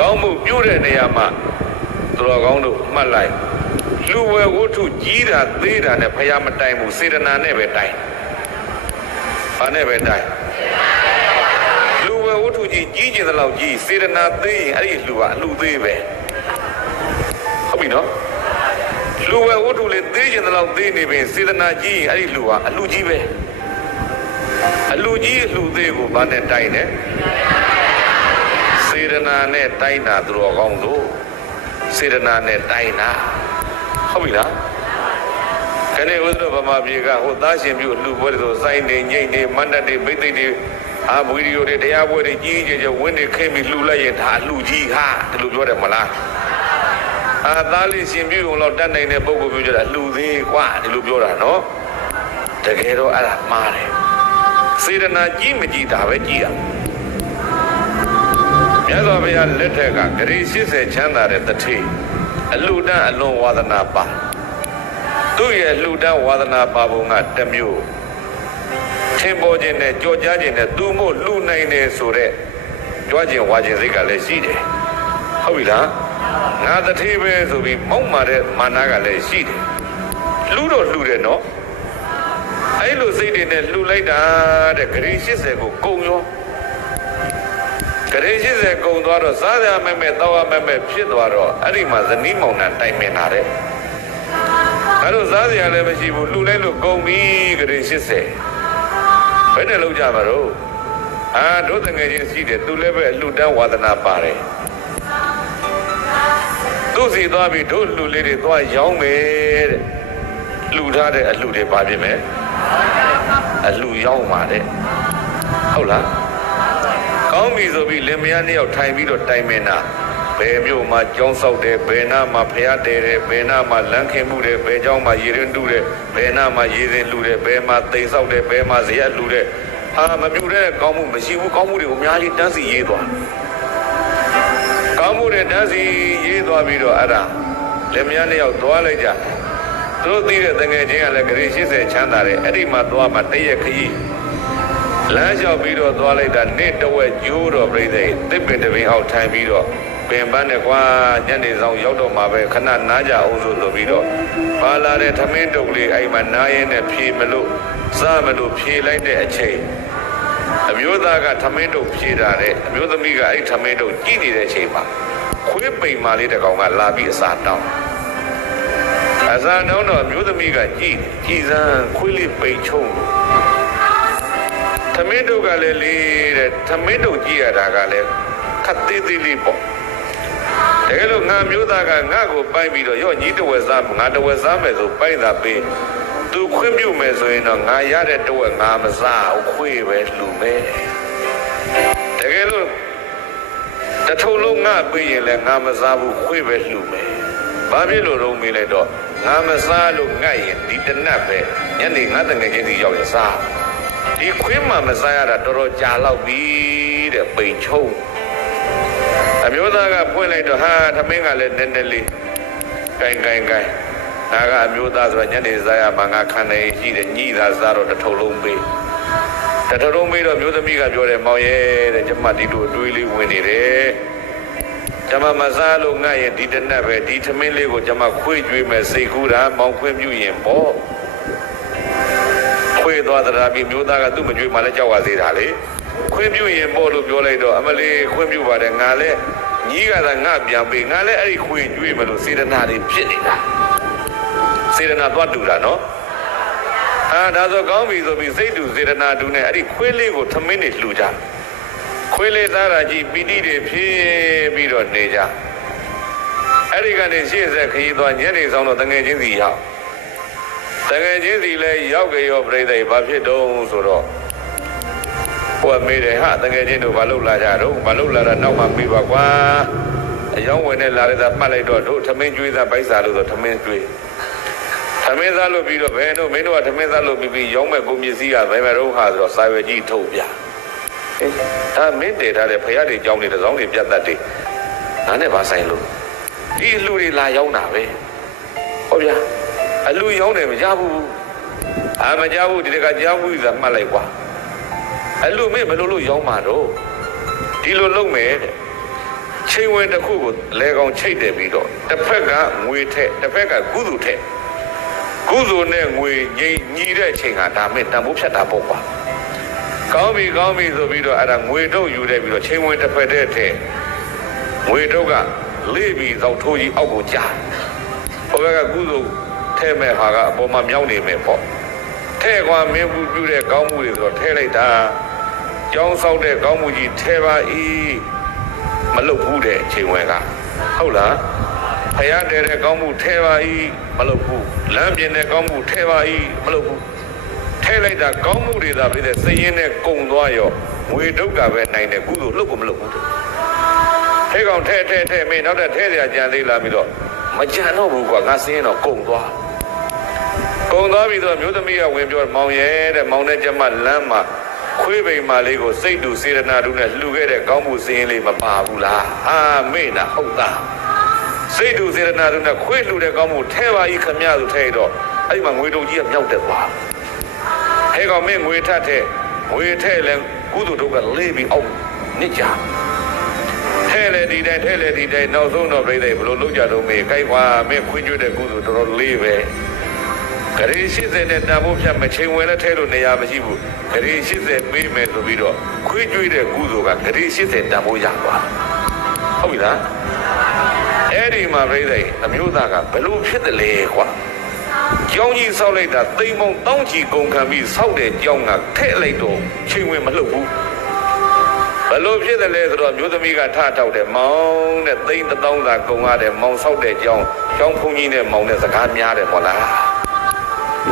ကောင်းမှုပြုတဲ့နေရာမှာသူတော်ကောင်းတို့မှတ်လိုက်လူဝဲဝတ္ထုကြီးတာသေးတာနဲ့ဖယားမတိုင်ဘူးစေတနာနဲ့ပဲတိုင်ဘာနဲ့ပဲတိုင်လူဝဲဝတ္ထုကြီးကြီးကျင်တဲ့လောက်ကြီးစေတနာသေးရင်အဲ့ဒီလူကအလူသေးပဲဟုတ်ပြီနော်လူဝဲဝတ္ထုလေးသေးကျင်တဲ့လောက်သေးနေပြီစေတနာကြီးရင်အဲ့ဒီလူကအလူကြီးပဲအလူကြီးအလူသေးကိုဘာနဲ့တိုင်လဲစေတနာနဲ့တိုင်တာသူတော်ကောင်းတို့စေတနာနဲ့တိုင်တာဟုတ်ပြီလားခဏဥဒ္ဓဗမာပြေကဟိုသားရှင်ပြုလူပွဲတွေဆိုစိုင်းနေငိမ့်နေမန္တတွေမိသိတွေအာဗီဒီယိုတွေတရားပွဲတွေကြီးကြီးကျယ်ဝင်းနေခိပြီးလှူလိုက်ရင်ဒါလူကြီးဟာဒီလိုပြောတယ်မလားအာသားလေးရှင်ပြုုံတော့တတ်နိုင်တဲ့ပုဂ္ဂိုလ်ပြောကြတာလှူသေးกว่าဒီလိုပြောတာနော်တကယ်တော့အဲ့ဒါမှားတယ်စေတနာကြီးမကြီးတာပဲကြီးတာမြတ်စွာဘုရားလက်ထက်ကဂရေ80ချမ်းသာတဲ့တထေအလှတန်းအလွန်ဝါဒနာပါသူ့ရဲ့လှူဒန်းဝါဒနာပါပုံကတစ်မျိုးထင်ပေါ်ခြင်းနဲ့ကြော်ကြားခြင်းနဲ့သူ့မို့လှူနိုင်တယ်ဆိုတဲ့ကြွားခြင်းဝါခြင်းစိတ်ကလည်းရှိတယ်ဟုတ်ပြီလားငါတထေပဲဆိုပြီးမောက်မာတဲ့မာနကလည်းရှိတယ်လှူတော့လှူတယ်နော်အဲ့လိုစိတ်တွေနဲ့လှူလိုက်တာတဲ့ဂရေ80ကိုကုံရောဂရေ80ကုံသွားတော့စားရမဲ့မဲ့တောက်ရမဲ့မဲ့ဖြစ်သွားတော့အဲ့ဒီမှာဇနီးမောင်နှံတိုင်ပင်လာတဲ့အဲ့လိုစားစရာလည်းမရှိဘူးလှူလိုက်လို့ကုန်ပြီဂရေ80ဘယ်နဲ့လောက်ကြမှာတော့တို့တငယ်ချင်းရှိတယ်သူလည်းပဲအလှတန်းဝါဒနာပါတယ်သူစီသွားပြီးတို့လှူလေးတွေသွားရောင်းမယ်တဲ့လှူထားတဲ့အလှတွေပါပြင်မယ်အလှရောင်းပါတဲ့ဟုတ်လားကောင်းပြီဆိုပြီးလင်မယားနှစ်ယောက်ထိုင်ပြီးတော့တိုင်မင်တာဘယ်မြို့မှာကျောင်းဆောက်တယ်ဘယ်နာမှာဖျားတယ်ဘယ်နာမှာလမ်းခင်မှုတယ်ဘယ်ကျောင်းမှာရေရင်တူတယ်ဘယ်နာမှာရေစင်လူတယ်ဘယ်မှာတိမ်ဆောက်တယ်ဘယ်မှာဇရက်လူတယ်မပြူတဲ့ကောင်းမှုမရှိဘူးကောင်းမှုတွေကိုအများကြီးတန်းစီရေးသွားကောင်းမှုတွေတန်းစီရေးသွားပြီးတော့အဲ့ဒါလင်မယားနှစ်ယောက်သွားလိုက်ကြသူတို့သိတဲ့တငယ်ချင်းကလည်းဂရေ80ချမ်းသာတယ်အဲ့ဒီမှာသွားမှတရက်ခကြီးလမ်းလျှောက်ပြီးတော့သွားလိုက်တာနေ့တဝက်ကျိုးတော့ပြိသိတစ်ပင်တပင်အောက်ထိုင်ပြီးတော့ပင်ပန်းနဲ့ကွာညနေဆောင်ရောက်တော့မှာပဲခဏနားကြအောင်ဆိုပြီးတော့ပါလာတဲ့ထမင်းတုပ်လေးအဲ့မှာနားရင်းနဲ့ဖြေမလို့စားမလို့ဖြေလိုက်တဲ့အချိန်အမျိုးသားကထမင်းတုပ်ဖြေတာတဲ့အမျိုးသမီးကအဲ့ထမင်းတုပ်ကြည့်နေတဲ့အချိန်မှာခွေးပိန်မာလေးတစ်ကောင်ကလာပြီးအစာတောင်းအစာတောင်းတော့အမျိုးသမီးကကြည်စမ်းခွေးလေးပိန်ချုံထမင်းတုပ်ကလည်းလေတဲ့ထမင်းတုပ်ကြည့်ရတာကလည်းခတ်သေးသေးလေးပေါ့တကယ်လို့ငါမျိုးသားကငါ့ကိုပိုက်ပြီးတော့ရော့ညီတဝက်စားငါတဝက်စားမယ်ဆိုပိုက်တာပေးသူခွင့်ပြုမယ်ဆိုရင်တော့ငါရတဲ့တဝက်ငါမစားဘူးခွေးပဲလှူမယ်တကယ်လို့တထုံလုံးငါပေးရင်လည်းငါမစားဘူးခွေးပဲလှူမယ်ဘာဖြစ်လို့တော့မေးလိုက်တော့ငါမစားလို့ငတ်ရင်ဒီတနတ်ပဲညနေငါတငယ်ချင်းစီရောက်ရင်စားဒီခွေးမှမစားရတာတော်တော်ကြာလောက်ပြီတဲ့ပိန်ချုံအမျိုးသားကဖွင့်လိုက်တော့ထမင်းကလည်းနည်းနည်းလေးကိုင်ငါကအမျိုးသားဆိုတော့ညနေစားရမှာငါခံနေရှိတယ်ညှိတာစားတော့တထုံလုံးပေးတော့မျိုးသမီးကပြောတယ်မောင်ရဲ့တဲ့ကျမဒီလိုအတွေးလေးဝင်နေတယ်ကျမမစားလို့ငါရဲ့ဒီတနက်ပဲဒီထမင်းလေးကိုကျမခွေကျွေးမယ်စိတ်ကူးတာမောင်ခွင့်ပြုရင်ပေါ့ခွေသွားတာပြီးမျိုးသားကသူ့မကျွေးမှလည်းကြောက်ရသေးတာလေခွင့်ပြုရင်ပေါ့လို့ပြောလိုက်တော့အမလေးခွင့်ပြုပါတယ်ငါလည်းညီးကသာငါပြန်ပေးငါလည်းအဲ့ဒီခွေကျွေးမလို့စေတနာတွေဖြစ်နေတာစေတနာသွားတူတာနော်ဒါဆိုကောင်းပြီဆိုပြီးစိတ်တူစေတနာတူနဲ့အဲ့ဒီခွေးလေးကိုထမင်းတွေလှူကြခွေးလေးသားတာကြီးပီတိတွေဖြည့်ပြီးတော့နေကြအဲ့ဒီကနေရှေ့ဆက်ခရီးသွားညနေဆောင်တော့တငယ်ချင်းစီရောက်တငယ်ချင်းစီလည်းရောက်ကြရောပြိသိဘာဖြစ်တော့ဆိုတော့ဟိုကမေးတယ်တငယ်ချင်းတို့ဘာလုပ်လာကြတော့ဘာလုပ်လာတာနောက်မှမေးပါကွာအယောင်းဝင်နဲ့လာတဲ့သားမှတ်လိုက်တော့တို့ထမင်းကျွေးသားပိုက်စားလို့ဆိုထမင်းကျွေးထမင်းစားလို့ပြီးတော့ဘယ်တို့မင်းတို့ကထမင်းစားလို့ပြီးရောင်းမဲ့ကုန်ပစ္စည်းကဘယ်မှာတော့ဟာဆိုတော့စာရွက်ကြီးထုတ်ပြဒါမင်းတည်ထားတဲ့ဖယားတွေကြောင်းတွေတစောင်းတွေပြတ်တတ်တယ်ငါနဲ့ဘာဆိုင်လို့ဒီအလှတွေလာရောက်တာပဲဟုတ်ဗျာအလှရောင်းတယ်မကြဘူးမကြဘူးဒီတကကြားဘူးသာမှတ်လိုက်ကွာအလှမင်းဘယ်လိုလုပ်ရောင်းမှာတော့ဒီလိုလုပ်မယ်တဲ့ချ ချိန်ဝင်တစ်ခုကိုလဲကောင်ချိတ်တယ်ပြီးတော့တစ်ဖက်ကငွေထက်တစ်ဖက်ကကုသိုလ်ထက်ကုသိုလ်နဲ့ငွေညီတဲ့အချိန်ကဒါမဲ့တန်ဖိုးဖြတ်တာပေါ့ကွာကောင်းပြီဆိုပြီးတော့အဲ့ဒါငွေတုပ်ယူတယ်ပြီးတော့ချိန်ဝင်တစ်ဖက်တည်းထက်ငွေတုပ်ကလေးပြီးသောက်ထိုးကြီးအောက်ကိုကြာဟိုဘက်ကကုသိုလ်ထဲမဲ့ဟာကအပေါ်မှာမြောင်းနေမယ်ပေါ့ထဲကွာမင်းပြုတဲ့ကောင်းမှုတွေဆိုတော့ထဲလိုက်တာကြောင်းဆောက်တဲ့ကောင်းမှုကြီးထဲပါ၏မလုပ်ဘူးတဲ့ချိန်ဝင်ကဟုတ်လားဖယားတဲတဲ့ကောင်းမှုထဲပါ၏မလုပ်ဘူးလမ်းပြင်တဲ့ကောင်းမှုထဲပါ၏မလုပ်ဘူးထဲလိုက်တာကောင်းမှုတွေသာပြည်တဲ့စည်ရင်းနဲ့ကုံသွားရောငွေဒုက္ခပဲနိုင်တဲ့ကုသိုလ်လှုပ်ကိုမလုပ်ဘူးထဲကောင်ထဲမင်းနောက်တဲ့ထဲစရာကြံသေးလာပြီးတော့မကြံတော့ဘူးကွာငါစင်းရင်တော့ကုံသွားပြီးတော့မျိုးသမီးကဝင်ပြောမောင်ရဲတဲ့မောင်နဲ့ကျမလမ်းမှာခွေးပိန်မာလေးကိုစိတ်တူစေရနာတူနဲ့လှူခဲ့တဲ့ကောင်းမှုစင်းလေးမပါဘူးလားဟာမေ့တာဟုတ်သားစိတ်တူစေရနာတူနဲ့ခွေးလှူတဲ့ကောင်းမှုထဲပါဤခမရဆိုထဲတော့အဲ့မှာငွေတုံကြီးကမြောက်တက်သွားဟဲ့ကောင်မင်းငွေထက်လဲကုသိုလ်တို့ကလေးပြီးအောင်နစ်ကြထဲလေဒီတိုင်းနောက်ဆုံးတော့ပြိသိဘလို့လုံးကြတော့မေးကြိုက်ကွာမင်းခွေးကျွတ်တဲ့ကုသိုလ်တော်တော်လေးပဲဂရီ80နဲ့တန်ဖို့ဖြတ်မချိန်ဝင်လဲထဲလို့နေရာမရှိဘူးဂရီ80ပေးမယ်ဆိုပြီးတော့ခွေးကျွေးတဲ့ကုသိုလ်ကဂရီ80တန်ဖို့ရသွားဟုတ်ပြီလားအဲ့ဒီမှာပြိသိအမျိုးသားကဘလို့ဖြစ်တယ်လဲကွာကျောင်းကြီးဆောက်လိုက်တာသိမ်မုံတောင်းချီကုန်ခံပြီးဆောက်တဲ့ကျောင်းကထဲ့လိုက်တော့ချိန်ဝင်မလှုပ်ဘူးဘလို့ဖြစ်တယ်လဲဆိုတော့မျိုးသမီးကထထောက်တယ်မောင်နဲ့သိန်း1000သာကုန်ရတယ်မောင်ဆောက်တဲ့ကျောင်းဘုန်းကြီးနဲ့မောင်နဲ့စကားများတယ်ပေါ့လား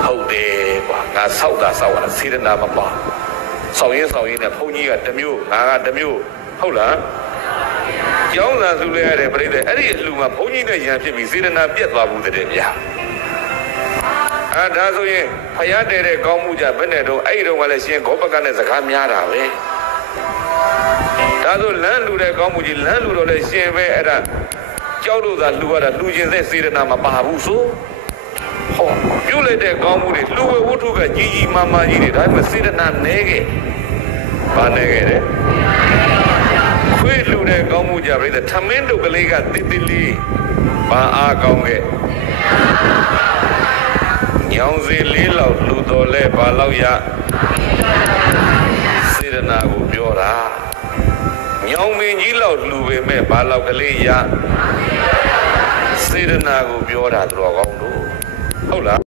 ဟုတ်တယ်ကွာငါဆောက်ရတာစေတနာမပါဆောက်ရင်နဲ့ဘုန်းကြီးကတစ်မျိုးငါကတစ်မျိုးဟုတ်လားကျောင်းသာစုလဲရတယ်ပြိတ္တအဲ့ဒီအလူမှာဘုန်းကြီးနဲ့ရံဖြစ်ပြီးစေတနာပြတ်သွားဘူးတဲ့ဗျာဒါဆိုရင်ဖယားတဲတဲ့ကောင်းမှုကြဘယ်နဲ့တော့အဲ့ဒီတော့ကလည်းရှင်ဂောပကနဲ့စကားများတာပဲဒါဆိုလမ်းလူတဲ့ကောင်းမှုကြီးလမ်းလူတော့လည်းရှင်ပဲအဲ့ဒါကြောက်လို့သာလူရတာလူချင်းတဲ့စေတနာမပါဘူးဆိုဟောပြုတ်လိုက်တဲ့ကောင်းမှုတွေလူဝဲဝတ္ထုကကြီးမားမားကြီးတွေဒါပေမဲ့စေတနာနဲခဲ့ဘာနဲခဲ့လဲခွေးလူတဲ့ကောင်းမှုကြပြိတ္တထမင်းတို့ကလေးကတိတိလေးဘာအားကောင်းခဲ့ညောင်စီလေးလောက်လူတော်လဲဘာလောက်ရစေတနာကိုပြောတာညောင်မင်းကြီးလောက်လူပေမဲ့ဘာလောက်ကလေးရစေတနာကိုပြောတာတော်ကောင်းလို့ဟုတ်လား